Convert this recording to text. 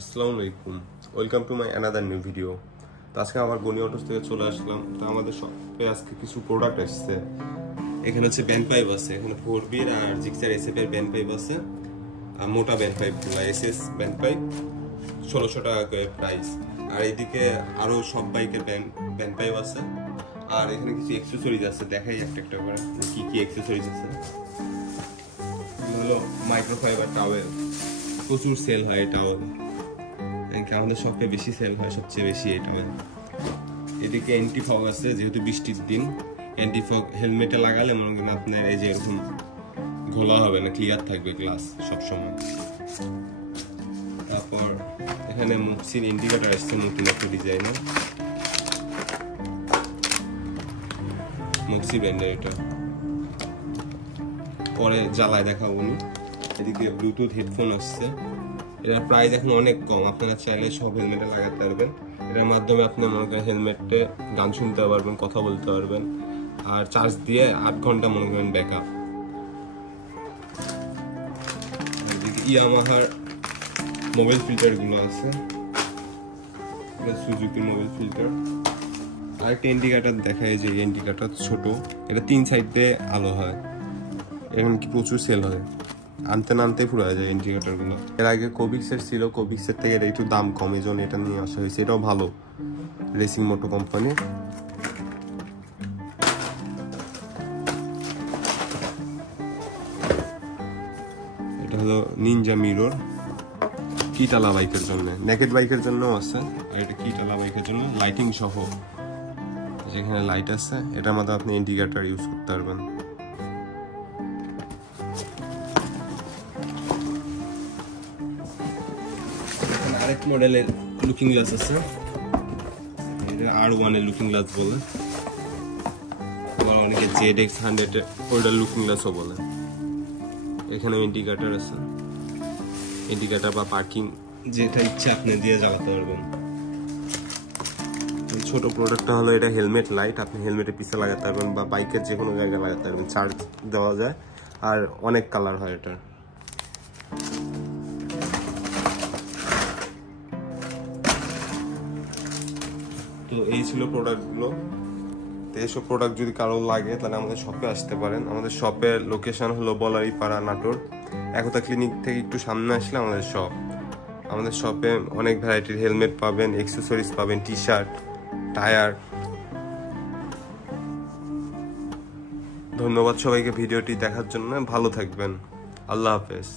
আসসালামু আলাইকুম, welcome to my another new video. তো আজকে আবার গনি অটোস থেকে চলে আসলাম। তো আমাদের শপে আজকে কিছু প্রোডাক্ট আসছে। এখানে হচ্ছে ব্যান্ড পাইপ আছে, এখানে 4B আর জিক্সার SF এর ব্যান্ড পাইপ আছে, আর মোটা ব্যান্ড পাইপগুলো SS ব্যান্ড পাইপ 1600 টাকা করে প্রাইস। আর এইদিকে আরো সব বাইকের ব্যান্ড পাইপ আছে। আর এখানে কিছু অ্যাকসেসরিজ আছে, দেখাই একটা একটা করে কি কি অ্যাকসেসরিজ আছে। হলো মাইক্রোফাইবার টাওয়েল, প্রচুর সেল হয় এই টাওয়েল, আমাদের শপে বেশি সেল হয়, সবচেয়ে বেশি এটা। এদিকে অ্যান্টি ফগ আছে, যেহেতু বৃষ্টির দিন অ্যান্টি ফগ হেলমেটে লাগালে মনে করেন আপনার এই যে এরকম ঘোলা হবে না, ক্লিয়ার থাকবে গ্লাস সবসময়। তারপর এখানে মুক্সির ইন্ডিকেটর আসছে নতুন একটা ডিজাইনের, মুক্সি ব্র্যান্ডের এটা, পরে জ্বালায় দেখাবো উনি। এদিকে ব্লুটুথ হেডফোন আসছে, এটার প্রাইস এখন অনেক কম, আপনারা চাইলে সব হেলমেটে লাগাতে পারবেন। এটার মাধ্যমে আপনি মনে করেন হেলমেটে গান শুনতে পারবেন, কথা বলতে পারবেন, আর চার্জ দিয়ে 8 ঘন্টা মনে করেন ব্যাকআপ। এদিকে ইয়ামাহার মোবাইল ফিল্টারগুলো আছে, এটা সুজুকি মোবাইল ফিল্টার। আরেকটা ইন্ডিকেটর দেখায়, যে ইন্ডিকেটর ছোট, এটা 3 সাইড দিয়ে আলো হয়, এখন কি প্রচুর সেল হয়, আনতে নানতে পুরো যায় ইন্ডিকেটর গুলো। এর আগে কোবিক্সের ছিল, কোবিক্সের থেকে এটা একটু দাম কম, এই জন্য এটা নিয়ে আসা হয়েছে। এটাও ভালো, রেসিং মোটো কোম্পানি। এটা হলো নিনজা মিরর, কিটালা বাইকের জন্য, নেকেড বাইকের জন্য আছে। এটা কিটালা বাইকের জন্য লাইটিং সহ, যেখানে লাইট আছে এটার মধ্যে আপনি ইন্ডিকেটর ইউজ করতে পারবেন। আরেক মডেলের লুকিং গ্লাস আছে, এটা R1 এর লুকিং গ্লাস বলে, আবার অনেকে ZX100 এর ওইটার লুকিং গ্লাসও বলে। এখানে ইন্ডিকেটর আছে, ইন্ডিকেটর বা পার্কিং যেটা ইচ্ছা আপনি দিয়ে জ্বালাতে পারবেন। ছোট প্রোডাক্টটা হলো এটা হেলমেট লাইট, আপনি হেলমেটের পিছে লাগাতে পারবেন বা বাইকের যে কোনো জায়গায় লাগাতে পারবেন, চার্জ দেওয়া যায়, আর অনেক কালার হয় এটার। তো এই ছিল প্রোডাক্টগুলো। তো এইসব প্রোডাক্ট যদি কারো লাগে তাহলে আমাদের শপে আসতে পারেন। আমাদের শপের লোকেশন হলো বলারীপাড়া, নাটোর। একতা ক্লিনিক থেকে একটু সামনে আসলে আমাদের শপ। আমাদের শপে অনেক ভ্যারাইটির হেলমেট পাবেন, অ্যাকসেসরিজ পাবেন, টি শার্ট, টায়ার। ধন্যবাদ সবাইকে ভিডিওটি দেখার জন্য, ভালো থাকবেন, আল্লাহ হাফেজ।